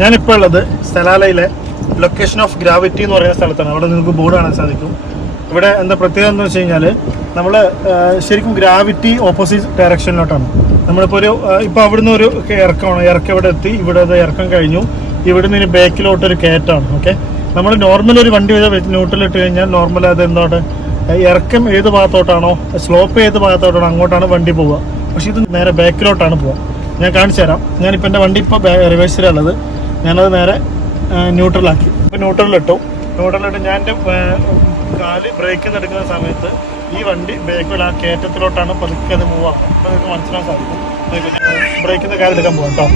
ഞാനിപ്പോൾ ഉള്ളത് സ്ഥലാലയിലെ location of gravity എന്ന് പറയുന്ന സ്ഥലത്താണ്. അവിടെ നിങ്ങൾക്ക് ബോർഡ് കാണാൻ സാധിക്കും. ഇവിടെ എന്താ പ്രത്യേകത എന്ന് വെച്ച് കഴിഞ്ഞാൽ നമ്മൾ ശരിക്കും ഗ്രാവിറ്റി ഓപ്പോസിറ്റ് ഡയറക്ഷനിലോട്ടാണ്. നമ്മളിപ്പോൾ ഇപ്പോൾ അവിടുന്ന് ഒരു ഇറക്കമാണ്. ഇറക്കം ഇവിടെ എത്തി, ഇവിടെ ഇറക്കം കഴിഞ്ഞു. ഇവിടുന്ന് ഇനി ബാക്കിലോട്ടൊരു കയറ്റാണ്. ഓക്കെ, നമ്മൾ നോർമൽ ഒരു വണ്ടി ന്യൂട്രലിട്ട് കഴിഞ്ഞാൽ നോർമൽ അത് എന്താണ് ഇറക്കം ഏത് ഭാഗത്തോട്ടാണോ, സ്ലോപ്പ് ഏത് ഭാഗത്തോട്ടാണോ അങ്ങോട്ടാണ് വണ്ടി പോവുക. പക്ഷേ ഇത് നേരെ ബാക്കിലോട്ടാണ് പോവുക. ഞാൻ കാണിച്ചു തരാം. ഞാനിപ്പോൾ എൻ്റെ വണ്ടി ഇപ്പോൾ റിവേഴ്സിലുള്ളത്. ഞാനത് നേരെ ന്യൂട്രലാക്കി. ഇപ്പോൾ ന്യൂട്രലിലിട്ടു. ഞാൻ എൻ്റെ കാല് ബ്രേക്കിൽ നിന്ന് എടുക്കുന്ന സമയത്ത് ഈ വണ്ടി ബാക്കിൽ ആ കയറ്റത്തിലോട്ടാണ് പതുക്കെ അത് മൂവ് ആകും. അപ്പോൾ നിങ്ങൾക്ക് മനസ്സിലാക്കാൻ സാധിക്കും. ബ്രേക്കിൽ നിന്ന് കാലെടുക്കാൻ പോകാം കേട്ടോ.